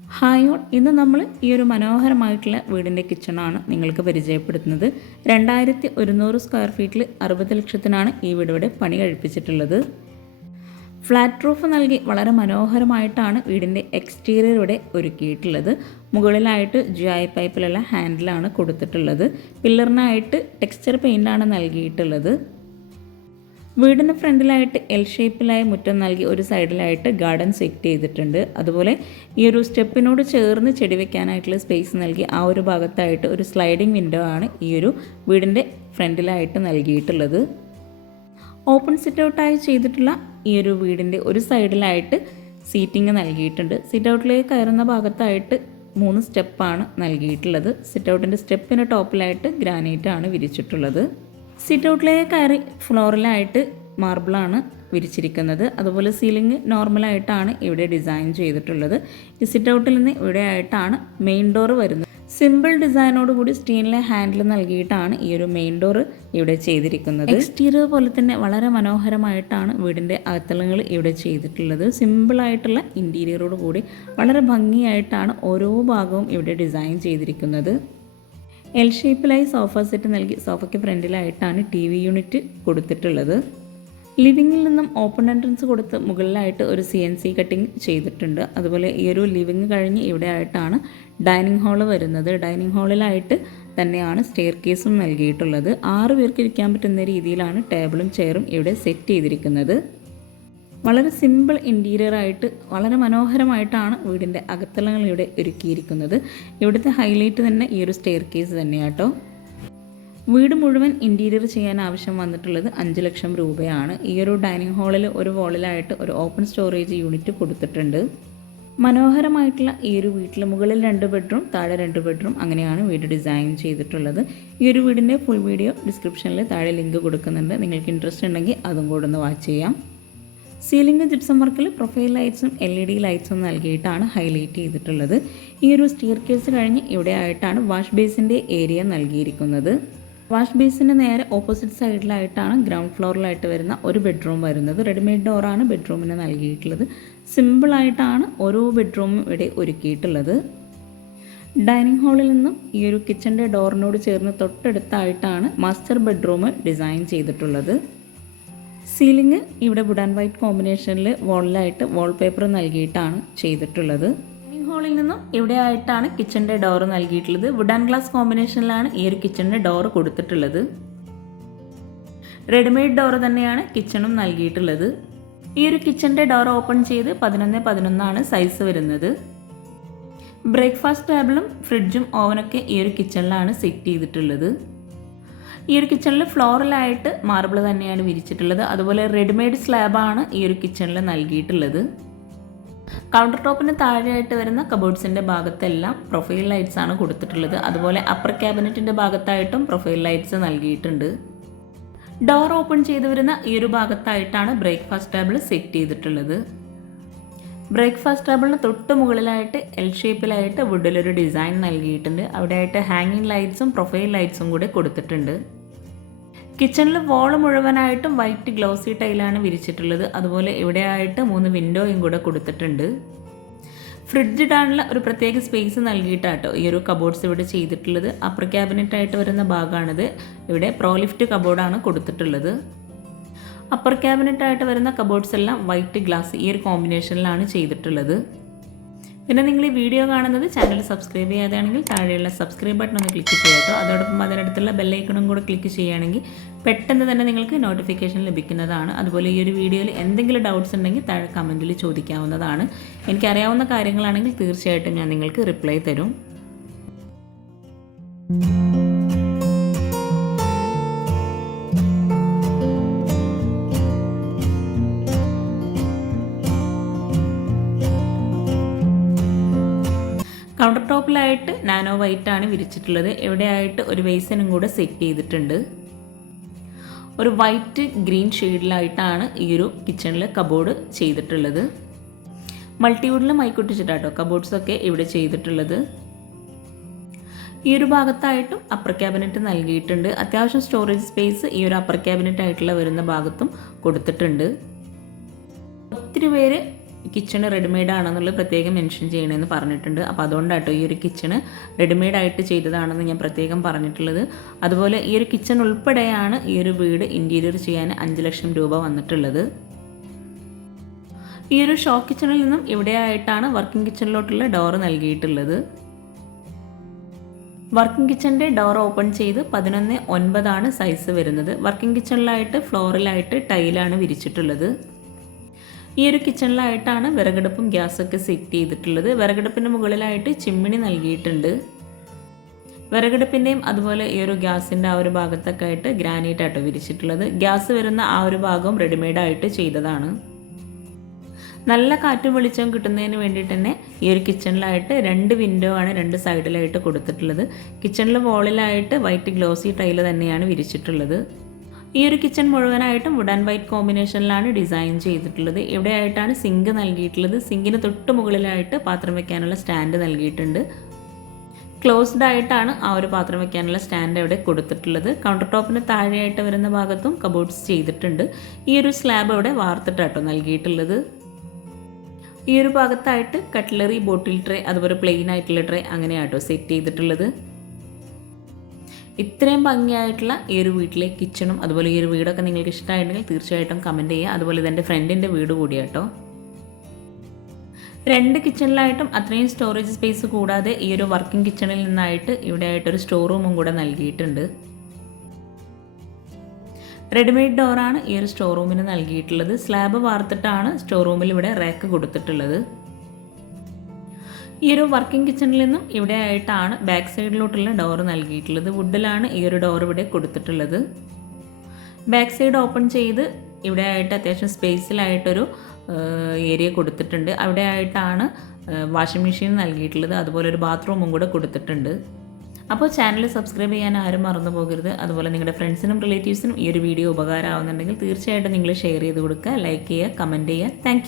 Hi all, ഇന്ന് നമ്മൾ ഈ ഒരു മനോഹരമായിട്ടുള്ള വീടിൻ്റെ കിച്ചണാണ് നിങ്ങൾക്ക് പരിചയപ്പെടുത്തുന്നത്. 2100 സ്ക്വയർ ഫീറ്റിൽ 60 ലക്ഷത്തിനാണ് ഈ വീട് ഇവിടെ പണി കഴിപ്പിച്ചിട്ടുള്ളത്. ഫ്ലാറ്റ് റൂഫ് നൽകി വളരെ മനോഹരമായിട്ടാണ് വീടിൻ്റെ എക്സ്റ്റീരിയർ ഇവിടെ ഒരുക്കിയിട്ടുള്ളത്. മുകളിലായിട്ട് GI പൈപ്പിലുള്ള ഹാൻഡിലാണ് കൊടുത്തിട്ടുള്ളത്. പില്ലറിനായിട്ട് ടെക്സ്ചർ പെയിൻ്റാണ് നൽകിയിട്ടുള്ളത്. വീടിന് ഫ്രണ്ടിലായിട്ട് എൽ ഷേപ്പിലായ മുറ്റം നൽകി ഒരു സൈഡിലായിട്ട് ഗാർഡൻ സെറ്റ് ചെയ്തിട്ടുണ്ട്. അതുപോലെ ഈ ഒരു സ്റ്റെപ്പിനോട് ചേർന്ന് ചെടി വെക്കാനായിട്ടുള്ള സ്പേസ് നൽകി ആ ഒരു ഭാഗത്തായിട്ട് ഒരു സ്ലൈഡിംഗ് വിൻഡോ ആണ് ഈ ഒരു വീടിൻ്റെ ഫ്രണ്ടിലായിട്ട് നൽകിയിട്ടുള്ളത്. ഓപ്പൺ സിറ്റ് ഔട്ടായി ചെയ്തിട്ടുള്ള ഈ ഒരു വീടിൻ്റെ ഒരു സൈഡിലായിട്ട് സീറ്റിംഗ് നൽകിയിട്ടുണ്ട്. സിറ്റ് ഔട്ടിലേക്ക് കയറുന്ന ഭാഗത്തായിട്ട് 3 സ്റ്റെപ്പാണ് നൽകിയിട്ടുള്ളത്. സിറ്റ് ഔട്ടിൻ്റെ സ്റ്റെപ്പിന് ടോപ്പിലായിട്ട് ഗ്രാനൈറ്റ് ആണ് വിരിച്ചിട്ടുള്ളത്. സിറ്റ് ഔട്ടിലേക്ക് കയറി ഫ്ലോറിലായിട്ട് മാർബിളാണ് വിരിച്ചിരിക്കുന്നത്. അതുപോലെ സീലിംഗ് നോർമലായിട്ടാണ് ഇവിടെ ഡിസൈൻ ചെയ്തിട്ടുള്ളത്. ഈ സിറ്റ് ഔട്ടിൽ നിന്ന് ഇവിടെ ആയിട്ടാണ് മെയിൻ ഡോർ വരുന്നത്. സിമ്പിൾ ഡിസൈനോടുകൂടി സ്റ്റീലിലെ ഹാൻഡിൽ നൽകിയിട്ടാണ് ഈ ഒരു മെയിൻ ഡോർ ഇവിടെ ചെയ്തിരിക്കുന്നത്. എക്സ്റ്റീരിയർ പോലെ തന്നെ വളരെ മനോഹരമായിട്ടാണ് വീടിൻ്റെ അകത്തളങ്ങൾ ഇവിടെ ചെയ്തിട്ടുള്ളത്. സിമ്പിളായിട്ടുള്ള ഇൻറ്റീരിയറോട് കൂടി വളരെ ഭംഗിയായിട്ടാണ് ഓരോ ഭാഗവും ഇവിടെ ഡിസൈൻ ചെയ്തിരിക്കുന്നത്. എൽ ഷേപ്പിലായി സോഫ സെറ്റ് നൽകി സോഫയ്ക്ക് ഫ്രണ്ടിലായിട്ടാണ് TV യൂണിറ്റ് കൊടുത്തിട്ടുള്ളത്. ലിവിങ്ങിൽ നിന്നും ഓപ്പൺ എൻട്രൻസ് കൊടുത്ത് മുകളിലായിട്ട് ഒരു CNC കട്ടിങ് ചെയ്തിട്ടുണ്ട്. അതുപോലെ ഈ ഒരു ലിവിങ് കഴിഞ്ഞ് ഇവിടെ ആയിട്ടാണ് ഡൈനിങ് ഹാള് വരുന്നത്. ഡൈനിങ് ഹാളിലായിട്ട് തന്നെയാണ് സ്റ്റെയർ കേസും നൽകിയിട്ടുള്ളത്. 6 പേർക്ക് ഇരിക്കാൻ പറ്റുന്ന രീതിയിലാണ് ടേബിളും ചെയറും ഇവിടെ സെറ്റ് ചെയ്തിരിക്കുന്നത്. വളരെ സിമ്പിൾ ഇൻറ്റീരിയർ ആയിട്ട് വളരെ മനോഹരമായിട്ടാണ് വീടിൻ്റെ അകത്തളങ്ങൾ ഇവിടെ ഒരുക്കിയിരിക്കുന്നത്. ഇവിടുത്തെ ഹൈലൈറ്റ് തന്നെ ഈ ഒരു സ്റ്റെയർ കേസ് തന്നെയാട്ടോ. വീട് മുഴുവൻ ഇൻറ്റീരിയർ ചെയ്യാൻ ആവശ്യം വന്നിട്ടുള്ളത് 5 ലക്ഷം രൂപയാണ്. ഈ ഒരു ഡൈനിങ് ഹാളിൽ ഒരു വോളിലായിട്ട് ഒരു ഓപ്പൺ സ്റ്റോറേജ് യൂണിറ്റ് കൊടുത്തിട്ടുണ്ട്. മനോഹരമായിട്ടുള്ള ഈ ഒരു വീട്ടിൽ മുകളിൽ 2 ബെഡ്റൂം, താഴെ 2 ബെഡ്റൂം, അങ്ങനെയാണ് വീട് ഡിസൈൻ ചെയ്തിട്ടുള്ളത്. ഈ ഒരു വീടിൻ്റെ ഫുൾ വീഡിയോ ഡിസ്ക്രിപ്ഷനിൽ താഴെ ലിങ്ക് കൊടുക്കുന്നുണ്ട്. നിങ്ങൾക്ക് ഇൻട്രസ്റ്റ് ഉണ്ടെങ്കിൽ അതും കൂടെ ഒന്ന് വാച്ച് ചെയ്യാം. സീലിംഗ് ജിപ്സം വർക്കിൽ പ്രൊഫൈൽ ലൈറ്റ്സും LED ലൈറ്റ്സും നൽകിയിട്ടാണ് ഹൈലൈറ്റ് ചെയ്തിട്ടുള്ളത്. ഈ ഒരു സ്റ്റെയർ കേസ് കഴിഞ്ഞ് ഇവിടെ ആയിട്ടാണ് വാഷ് ബേസിൻ്റെ ഏരിയ നൽകിയിരിക്കുന്നത്. വാഷ് ബേസിൻ്റെ നേരെ ഓപ്പോസിറ്റ് സൈഡിലായിട്ടാണ് ഗ്രൗണ്ട് ഫ്ലോറിലായിട്ട് വരുന്ന ഒരു ബെഡ്റൂം വരുന്നത്. റെഡിമെയ്ഡ് ഡോറാണ് ബെഡ്റൂമിന് നൽകിയിട്ടുള്ളത്. സിമ്പിളായിട്ടാണ് ഓരോ ബെഡ്റൂമും ഇവിടെ ഒരുക്കിയിട്ടുള്ളത്. ഡൈനിങ് ഹാളിൽ നിന്നും ഈ ഒരു കിച്ചൻ്റെ ഡോറിനോട് ചേർന്ന് തൊട്ടടുത്തായിട്ടാണ് മാസ്റ്റർ ബെഡ്റൂം ഡിസൈൻ ചെയ്തിട്ടുള്ളത്. സീലിംഗ് ഇവിടെ വുഡ് ആൻഡ് വൈറ്റ് കോമ്പിനേഷനിൽ വോളിലായിട്ട് വാൾപേപ്പർ നൽകിയിട്ടാണ് ചെയ്തിട്ടുള്ളത്. ഡൈനിങ് ഹാളിൽ നിന്നും ഇവിടെ ആയിട്ടാണ് കിച്ചൻ്റെ ഡോർ നൽകിയിട്ടുള്ളത്. വുഡ് ആൻഡ് ഗ്ലാസ് കോമ്പിനേഷനിലാണ് ഈ ഒരു കിച്ചണിൻ്റെ ഡോർ കൊടുത്തിട്ടുള്ളത്. റെഡിമെയ്ഡ് ഡോർ തന്നെയാണ് കിച്ചണും നൽകിയിട്ടുള്ളത്. ഈ ഒരു കിച്ചൻ്റെ ഡോർ ഓപ്പൺ ചെയ്ത് 11x11 സൈസ് വരുന്നത്. ബ്രേക്ക്ഫാസ്റ്റ് ടേബിളും ഫ്രിഡ്ജും ഓവനൊക്കെ ഈ ഒരു കിച്ചണിലാണ് സെറ്റ് ചെയ്തിട്ടുള്ളത്. ഈ ഒരു കിച്ചണിൽ ഫ്ലോറിലായിട്ട് മാർബിൾ തന്നെയാണ് വിരിച്ചിട്ടുള്ളത്. അതുപോലെ റെഡിമെയ്ഡ് സ്ലാബാണ് ഈ ഒരു കിച്ചണിൽ നൽകിയിട്ടുള്ളത്. കൗണ്ടർ ടോപ്പിന് താഴെയായിട്ട് വരുന്ന കബോർഡ്സിൻ്റെ ഭാഗത്തെല്ലാം പ്രൊഫൈൽ ലൈറ്റ്സ് ആണ് കൊടുത്തിട്ടുള്ളത്. അതുപോലെ അപ്പർ ക്യാബിനറ്റിൻ്റെ ഭാഗത്തായിട്ടും പ്രൊഫൈൽ ലൈറ്റ്സ് നൽകിയിട്ടുണ്ട്. ഡോർ ഓപ്പൺ ചെയ്ത് വരുന്ന ഈ ഒരു ഭാഗത്തായിട്ടാണ് ബ്രേക്ക്ഫാസ്റ്റ് ടേബിൾ സെറ്റ് ചെയ്തിട്ടുള്ളത്. ബ്രേക്ക്ഫാസ്റ്റ് ടേബിളിന് തൊട്ട് മുകളിലായിട്ട് എൽ ഷേപ്പിലായിട്ട് വുഡിലൊരു ഡിസൈൻ നൽകിയിട്ടുണ്ട്. അവിടെയായിട്ട് ഹാങ്ങിങ് ലൈറ്റ്സും പ്രൊഫൈൽ ലൈറ്റ്സും കൂടെ കൊടുത്തിട്ടുണ്ട്. കിച്ചണിൽ വോള് മുഴുവനായിട്ടും വൈറ്റ് ഗ്ലോസി ടൈലാണ് വിരിച്ചിട്ടുള്ളത്. അതുപോലെ ഇവിടെയായിട്ട് 3 വിൻഡോയും കൂടെ കൊടുത്തിട്ടുണ്ട്. ഫ്രിഡ്ജ് ഇടാനുള്ള ഒരു പ്രത്യേക സ്പേസ് നൽകിയിട്ടാട്ടോ ഈ ഒരു കബോർഡ്സ് ഇവിടെ ചെയ്തിട്ടുള്ളത്. അപ്പർ ക്യാബിനറ്റ് ആയിട്ട് വരുന്ന ഭാഗമാണിത്. ഇവിടെ പ്രോലിഫ്റ്റ് കബോർഡാണ് കൊടുത്തിട്ടുള്ളത്. അപ്പർ ക്യാബിനറ്റ് ആയിട്ട് വരുന്ന കബോർഡ്സ് എല്ലാം വൈറ്റ് ഗ്ലാസ് ഈ ഒരു കോമ്പിനേഷനിലാണ് ചെയ്തിട്ടുള്ളത്. പിന്നെ നിങ്ങൾ ഈ വീഡിയോ കാണുന്നത് ചാനൽ സബ്സ്ക്രൈബ് ചെയ്യാതെയാണെങ്കിൽ താഴെയുള്ള സബ്സ്ക്രൈബ് ബട്ടൺ ഒന്ന് ക്ലിക്ക് ചെയ്യാട്ടോ. അതോടൊപ്പം അതിനടുത്തുള്ള ബെല്ലൈക്കണും കൂടെ ക്ലിക്ക് ചെയ്യുകയാണെങ്കിൽ പെട്ടെന്ന് തന്നെ നിങ്ങൾക്ക് നോട്ടിഫിക്കേഷൻ ലഭിക്കുന്നതാണ്. അതുപോലെ ഈ ഒരു വീഡിയോയിൽ എന്തെങ്കിലും ഡൗട്ട്സ് ഉണ്ടെങ്കിൽ താഴെ കമൻറ്റിൽ ചോദിക്കാവുന്നതാണ്. എനിക്കറിയാവുന്ന കാര്യങ്ങളാണെങ്കിൽ തീർച്ചയായിട്ടും ഞാൻ നിങ്ങൾക്ക് റിപ്ലൈ തരും. Counter ടോപ്പിലായിട്ട് nano വൈറ്റാണ് വിരിച്ചിട്ടുള്ളത്. എവിടെയായിട്ട് ഒരു ബേസിനും കൂടെ സെറ്റ് ചെയ്തിട്ടുണ്ട്. ഒരു വൈറ്റ് ഗ്രീൻ ഷെയ്ഡിലായിട്ടാണ് ഈ ഒരു കിച്ചണിൽ കബോർഡ് ചെയ്തിട്ടുള്ളത്. മൾട്ടിവുഡിൽ മൈക്കൊട്ടിച്ചിട്ടാട്ടോ കബോർഡ്സൊക്കെ ഇവിടെ ചെയ്തിട്ടുള്ളത്. ഈ ഒരു ഭാഗത്തായിട്ടും അപ്പർ ക്യാബിനറ്റ് നൽകിയിട്ടുണ്ട്. അത്യാവശ്യം സ്റ്റോറേജ് സ്പേസ് ഈ ഒരു അപ്പർ ക്യാബിനറ്റ് ആയിട്ടുള്ള വരുന്ന ഭാഗത്തും കൊടുത്തിട്ടുണ്ട്. ഒത്തിരി പേര് കിച്ചണ് റെഡിമെയ്ഡ് ആണെന്നുള്ളത് പ്രത്യേകം മെൻഷൻ ചെയ്യണമെന്ന് പറഞ്ഞിട്ടുണ്ട്. അപ്പോൾ അതുകൊണ്ടാട്ടോ ഈ ഒരു കിച്ചണ് റെഡിമെയ്ഡ് ആയിട്ട് ചെയ്തതാണെന്ന് ഞാൻ പ്രത്യേകം പറഞ്ഞിട്ടുള്ളത്. അതുപോലെ ഈ ഒരു കിച്ചൺ ഉൾപ്പെടെയാണ് ഈ ഒരു വീട് ഇൻറ്റീരിയർ ചെയ്യാൻ 5 ലക്ഷം രൂപ വന്നിട്ടുള്ളത്. ഈ ഒരു ഷോ കിച്ചണിൽ നിന്നും ഇവിടെയായിട്ടാണ് വർക്കിംഗ് കിച്ചണിലോട്ടുള്ള ഡോർ നൽകിയിട്ടുള്ളത്. വർക്കിംഗ് കിച്ചണിൻ്റെ ഡോർ ഓപ്പൺ ചെയ്ത് 11.9 സൈസ് വരുന്നത്. വർക്കിംഗ് കിച്ചണിലായിട്ട് ഫ്ലോറിലായിട്ട് ടൈലാണ് വിരിച്ചിട്ടുള്ളത്. ഈ ഒരു കിച്ചണിലായിട്ടാണ് വിറകടുപ്പും ഗ്യാസൊക്കെ സെറ്റ് ചെയ്തിട്ടുള്ളത്. വിറകടുപ്പിൻ്റെ മുകളിലായിട്ട് ചിമ്മിണി നൽകിയിട്ടുണ്ട്. വിറകടുപ്പിൻ്റെയും അതുപോലെ ഈ ഒരു ഗ്യാസിൻ്റെ ആ ഒരു ഭാഗത്തൊക്കെ ആയിട്ട് ഗ്രാനൈറ്റ് ആട്ടോ വിരിച്ചിട്ടുള്ളത്. ഗ്യാസ് വരുന്ന ആ ഒരു ഭാഗം റെഡിമെയ്ഡായിട്ട് ചെയ്തതാണ്. നല്ല കാറ്റും വെളിച്ചവും കിട്ടുന്നതിന് വേണ്ടിയിട്ട് തന്നെ ഈ ഒരു കിച്ചണിലായിട്ട് 2 വിൻഡോ ആണ് 2 സൈഡിലായിട്ട് കൊടുത്തിട്ടുള്ളത്. കിച്ചണിലെ വോളിലായിട്ട് വൈറ്റ് ഗ്ലോസി ടൈല് തന്നെയാണ് വിരിച്ചിട്ടുള്ളത്. ഈ ഒരു കിച്ചൺ മുഴുവനായിട്ടും വുഡ് ആൻഡ് വൈറ്റ് കോമ്പിനേഷനിലാണ് ഡിസൈൻ ചെയ്തിട്ടുള്ളത്. ഇവിടെയായിട്ടാണ് സിങ്ക് നൽകിയിട്ടുള്ളത്. സിങ്കിന് തൊട്ട് മുകളിലായിട്ട് പാത്രം വയ്ക്കാനുള്ള സ്റ്റാൻഡ് നൽകിയിട്ടുണ്ട്. ക്ലോസ്ഡ് ആയിട്ടാണ് ആ ഒരു പാത്രം വയ്ക്കാനുള്ള സ്റ്റാൻഡ് ഇവിടെ കൊടുത്തിട്ടുള്ളത്. കൗണ്ടർ ടോപ്പിന് താഴെയായിട്ട് വരുന്ന ഭാഗത്തും കബോർഡ്സ് ചെയ്തിട്ടുണ്ട്. ഈ ഒരു സ്ലാബ് ഇവിടെ വാർത്തിട്ടാട്ടോ നൽകിയിട്ടുള്ളത്. ഈ ഒരു ഭാഗത്തായിട്ട് കട്ട്ലറി, ബോട്ടിൽ ട്രേ, അതുപോലെ പ്ലെയിൻ ആയിട്ടുള്ള ട്രേ അങ്ങനെയാട്ടോ സെറ്റ് ചെയ്തിട്ടുള്ളത്. ഇത്രയും ഭംഗിയായിട്ടുള്ള ഈ ഒരു വീട്ടിലെ കിച്ചണും അതുപോലെ ഈ ഒരു വീടൊക്കെ നിങ്ങൾക്ക് ഇഷ്ടമായിട്ടുണ്ടെങ്കിൽ തീർച്ചയായിട്ടും കമൻറ്റ് ചെയ്യുക. അതുപോലെ ഇതെൻ്റെ ഫ്രണ്ടിൻ്റെ വീട് കൂടിയാട്ടോ. 2 കിച്ചണിലായിട്ടും അത്രയും സ്റ്റോറേജ് സ്പേസ് കൂടാതെ ഈ ഒരു വർക്കിംഗ് കിച്ചണിൽ നിന്നായിട്ട് ഇവിടെ ആയിട്ടൊരു സ്റ്റോർ റൂമും കൂടെ നൽകിയിട്ടുണ്ട്. റെഡിമെയ്ഡ് ഡോറാണ് ഈ ഒരു സ്റ്റോർ റൂമിന് നൽകിയിട്ടുള്ളത്. സ്ലാബ് വാർത്തിട്ടാണ് സ്റ്റോർ റൂമിൽ ഇവിടെ റാക്ക് കൊടുത്തിട്ടുള്ളത്. ഈ ഒരു വർക്കിംഗ് കിച്ചണിൽ നിന്നും ഇവിടെ ആയിട്ടാണ് ബാക്ക് സൈഡിലോട്ടുള്ള ഡോർ നൽകിയിട്ടുള്ളത്. വുഡിലാണ് ഈ ഒരു ഡോർ ഇവിടെ കൊടുത്തിട്ടുള്ളത്. ബാക്ക് സൈഡ് ഓപ്പൺ ചെയ്ത് ഇവിടെ ആയിട്ട് അത്യാവശ്യം സ്പേസിലായിട്ടൊരു ഏരിയ കൊടുത്തിട്ടുണ്ട്. അവിടെ ആയിട്ടാണ് വാഷിംഗ് മെഷീൻ നൽകിയിട്ടുള്ളത്. അതുപോലെ ഒരു ബാത്റൂമും കൂടെ കൊടുത്തിട്ടുണ്ട്. അപ്പോൾ ചാനൽ സബ്സ്ക്രൈബ് ചെയ്യാൻ ആരും മറന്നു പോകരുത്. അതുപോലെ നിങ്ങളുടെ ഫ്രണ്ട്സിനും റിലേറ്റീവ്സിനും ഈ ഒരു വീഡിയോ ഉപകാരമാവുന്നുണ്ടെങ്കിൽ തീർച്ചയായിട്ടും നിങ്ങൾ ഷെയർ ചെയ്ത് കൊടുക്കുക, ലൈക്ക് ചെയ്യുക, കമൻറ്റ് ചെയ്യുക. താങ്ക്